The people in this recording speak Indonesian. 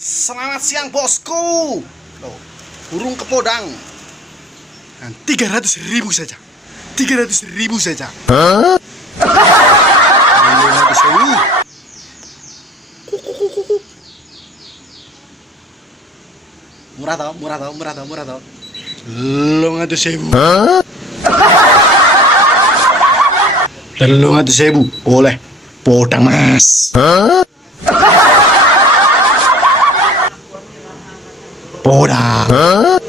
Selamat siang bosku. Loh, burung kepodang. 300.000 saja. 300.000 saja. 300.000. Murah tau, murah tau, murah tau, murah tau. 300.000. 300.000 boleh. Podang mas. Podang.